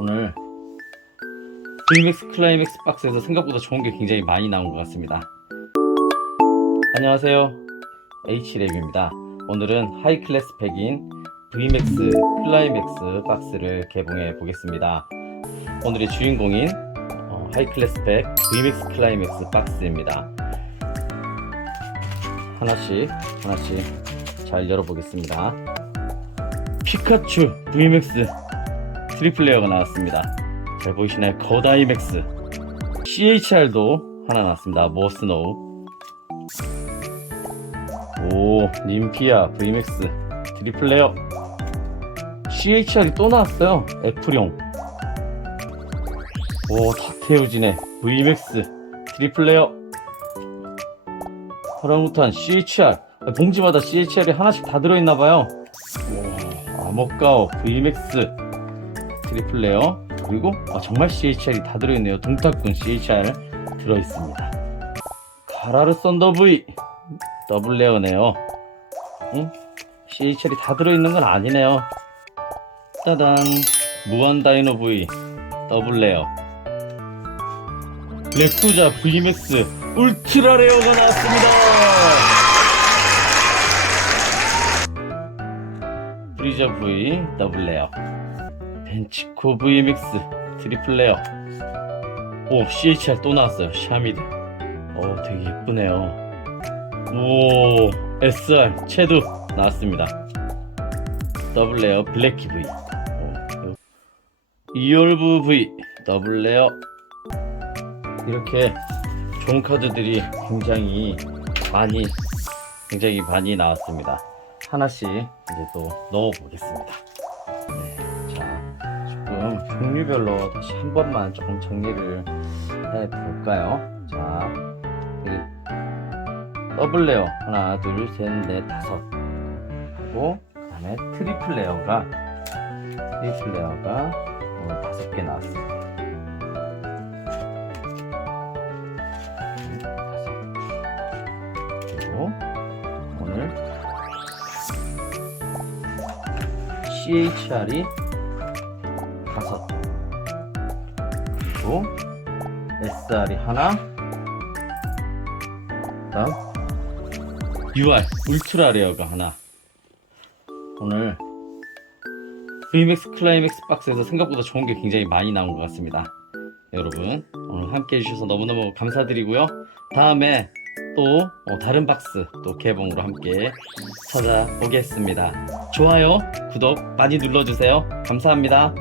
오늘 VMAX 클라이맥스 박스에서 생각보다 좋은 게 굉장히 많이 나온 것 같습니다. 안녕하세요. H랩입니다. 오늘은 하이 클래스 팩인 VMAX 클라이맥스 박스를 개봉해 보겠습니다. 오늘의 주인공인 어, 하이 클래스 팩 VMAX 클라이맥스 박스입니다. 하나씩 하나씩 잘 열어보겠습니다. 피카츄 VMAX 트리플 레어가 나왔습니다. 잘 보이시나요? 거다이맥스 CHR도 하나 나왔습니다. 모스노우 오 님피아 VMAX 트리플 레어 CHR이 또 나왔어요. 애플용 오 다태우진의 VMAX 트리플 레어 하랑우탄 CHR 아, 봉지마다 CHR이 하나씩 다 들어있나봐요. 아모카오 VMAX 트리플 레어 그리고 아, 정말 CHR이 다 들어있네요. 동탁군 CHR 들어있습니다. 가라르 썬더 V 더블 레어네요. 응? CHR이 다 들어있는 건 아니네요. 따단. 무한 다이노 V 더블 레어. 레쿠자 VMAX 울트라 레어가 나왔습니다. 프리저 V 더블 레어 벤치코 VMX 트리플 레어. 오 CHR 또 나왔어요. 샤미드. 오 되게 예쁘네요. 오 SR 채도 나왔습니다. 더블 레어 블랙키 V 오, 이올브 V 더블 레어. 이렇게 좋은 카드들이 굉장히 많이 굉장히 많이 나왔습니다. 하나씩 이제 또 넣어 보겠습니다 종류별로 다시 한 번만 조금 정리를 해 볼까요? 자, 그 더블 레어 하나, 둘, 셋, 넷, 다섯. 그리고 그다음에 트리플 레어가 트리플 레어가 오늘 다섯 개 나왔습니다. 오늘 CHR이 다섯 그리고 SR이 하나. 다음 UR 울트라 레어가 하나. 오늘 VMAX 클라이맥스 박스에서 생각보다 좋은 게 굉장히 많이 나온 것 같습니다. 여러분 오늘 함께 해주셔서 너무너무 감사드리고요. 다음에 또 어, 다른 박스 또 개봉으로 함께 찾아오겠습니다. 좋아요 구독 많이 눌러주세요. 감사합니다